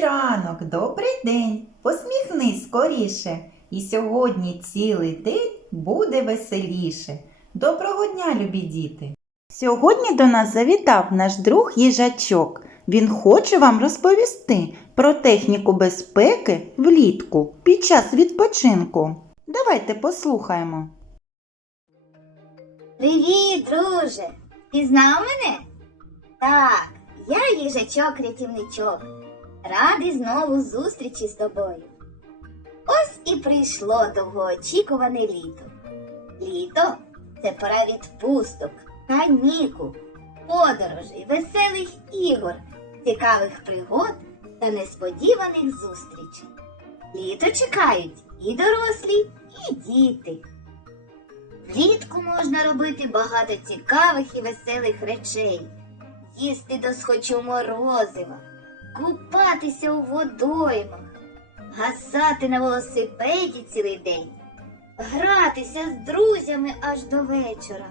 ранок, добрий день. Посміхнись скоріше. І сьогодні цілий день буде веселіше. Доброго дня, любі діти! Сьогодні до нас завітав наш друг їжачок. Він хоче вам розповісти про техніку безпеки влітку під час відпочинку. Давайте послухаємо. Привіт, друже! Пізнав мене? Так, я їжачок-рятівничок. Радий знову зустрічі з тобою. Ось і прийшло довгоочікуване літо. Літо це пора відпусток, канікул, подорожей, веселих ігор, цікавих пригод та несподіваних зустрічей. Літо чекають і дорослі, і діти. Влітку можна робити багато цікавих і веселих речей, їсти досхочу морозива, купатися у водоймах, гасати на велосипеді цілий день, гратися з друзями аж до вечора,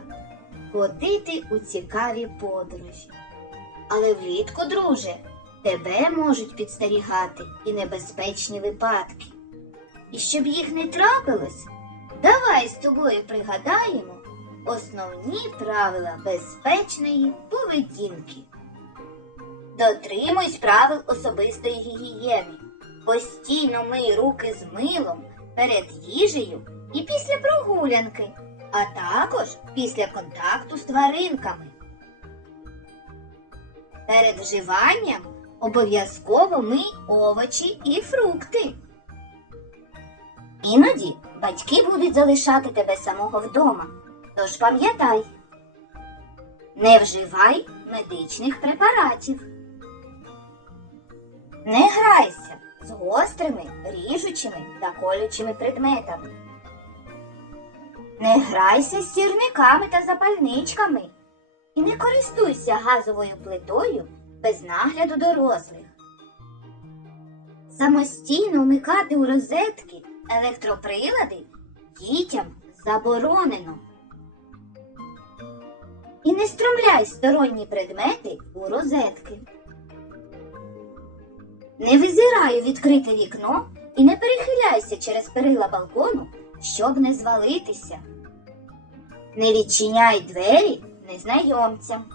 ходити у цікаві подорожі. Але влітку, друже, тебе можуть підстерігати і небезпечні випадки. І щоб їх не трапилось, Давай з тобою пригадаємо основні правила безпечної поведінки. Дотримуйсь правил особистої гігієни. Постійно мий руки з милом перед їжею і після прогулянки, а також після контакту з тваринками. Перед вживанням обов'язково мий овочі і фрукти. Іноді батьки будуть залишати тебе самого вдома. Тож пам'ятай, не вживай медичних препаратів. Не грайся з гострими, ріжучими та колючими предметами. Не грайся з сірниками та запальничками і не користуйся газовою плитою без нагляду дорослих. Самостійно вмикати у розетки електроприлади дітям заборонено. І не стромляй сторонні предмети у розетки. Не визирай у відкрите вікно і не перехиляйся через перила балкону, щоб не звалитися. Не відчиняй двері незнайомцям.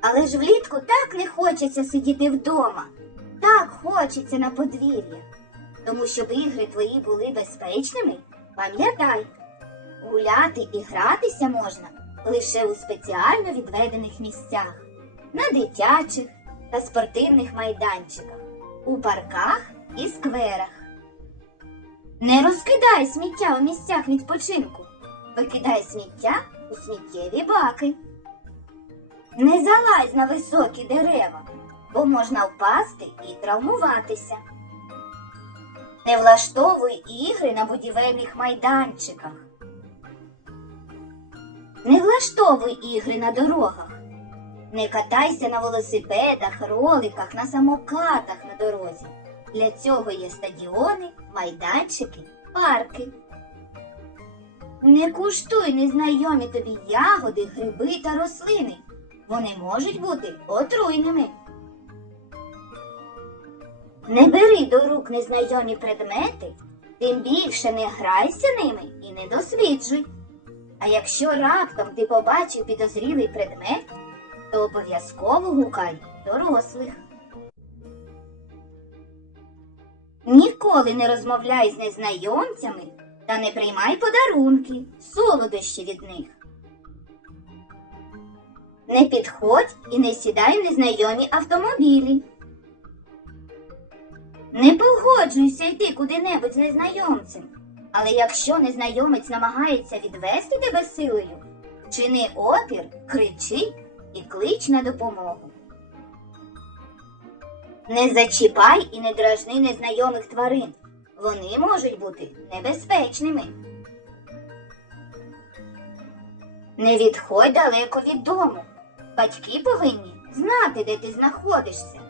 Але ж влітку так не хочеться сидіти вдома. Так хочеться на подвір'я. Тому щоб ігри твої були безпечними, пам'ятай, гуляти і гратися можна лише у спеціально відведених місцях, на дитячих та спортивних майданчиках, у парках і скверах. Не розкидай сміття у місцях відпочинку, викидай сміття у сміттєві баки. Не залазь на високі дерева, бо можна впасти і травмуватися. Не влаштовуй ігри на будівельних майданчиках. Не влаштовуй ігри на дорогах. Не катайся на велосипедах, роликах, на самокатах на дорозі. Для цього є стадіони, майданчики, парки. Не куштуй незнайомі тобі ягоди, гриби та рослини. Вони можуть бути отруйними. Не бери до рук незнайомі предмети, тим більше не грайся ними і не досліджуй. А якщо раптом ти побачив підозрілий предмет, то обов'язково гукай дорослих. Ніколи не розмовляй з незнайомцями та не приймай подарунки, солодощі від них. Не підходь і не сідай в незнайомі автомобілі. Не погоджуйся йти куди-небудь з незнайомцем. Але якщо незнайомець намагається відвести тебе силою, чини опір, кричи і клич на допомогу. Не зачіпай і не дражни незнайомих тварин. Вони можуть бути небезпечними. Не відходь далеко від дому. Батьки повинні знати, де ти знаходишся.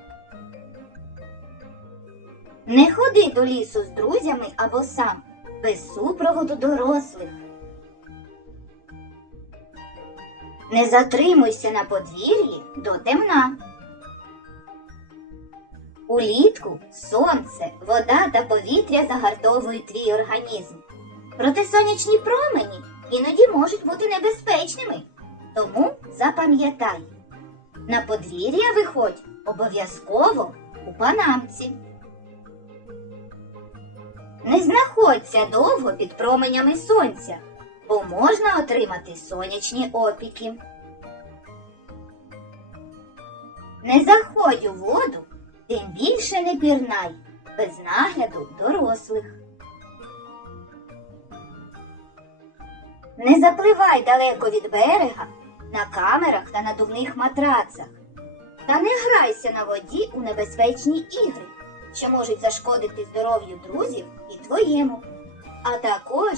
Не ходи до лісу з друзями або сам, без супроводу дорослих. Не затримуйся на подвір'ї до темна. Улітку сонце, вода та повітря загартовують твій організм. Проте сонячні промені іноді можуть бути небезпечними. Тому запам'ятай, на подвір'я виходь обов'язково у панамці. Не знаходься довго під променями сонця, бо можна отримати сонячні опіки. Не заходь у воду, тим більше не пірнай, без нагляду дорослих. Не запливай далеко від берега на камерах та надувних матрацах. Та не грайся на воді у небезпечні ігри, що можуть зашкодити здоров'ю друзів і твоєму. А також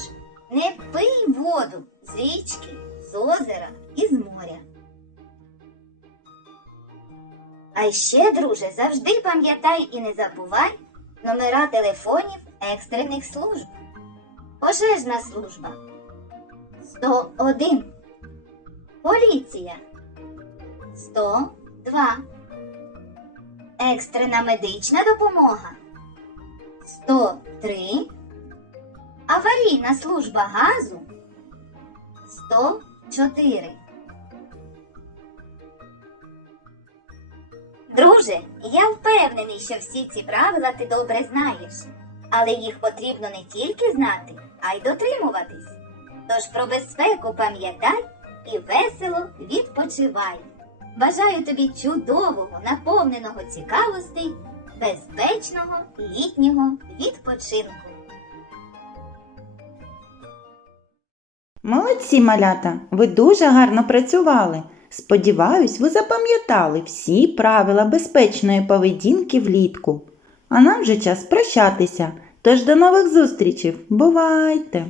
не пий воду з річки, з озера і з моря. А ще, друже, завжди пам'ятай і не забувай номера телефонів екстрених служб. Пожежна служба 101. Поліція 102. Екстрена медична допомога 103. Аварійна служба газу 104. Друже, я впевнений, що всі ці правила ти добре знаєш, але їх потрібно не тільки знати, а й дотримуватись. Тож про безпеку пам'ятай і весело відпочивай. Бажаю тобі чудового, наповненого цікавостей, безпечного літнього відпочинку. Молодці, малята, ви дуже гарно працювали. Сподіваюсь, ви запам'ятали всі правила безпечної поведінки влітку. А нам вже час прощатися. Тож до нових зустрічей. Бувайте!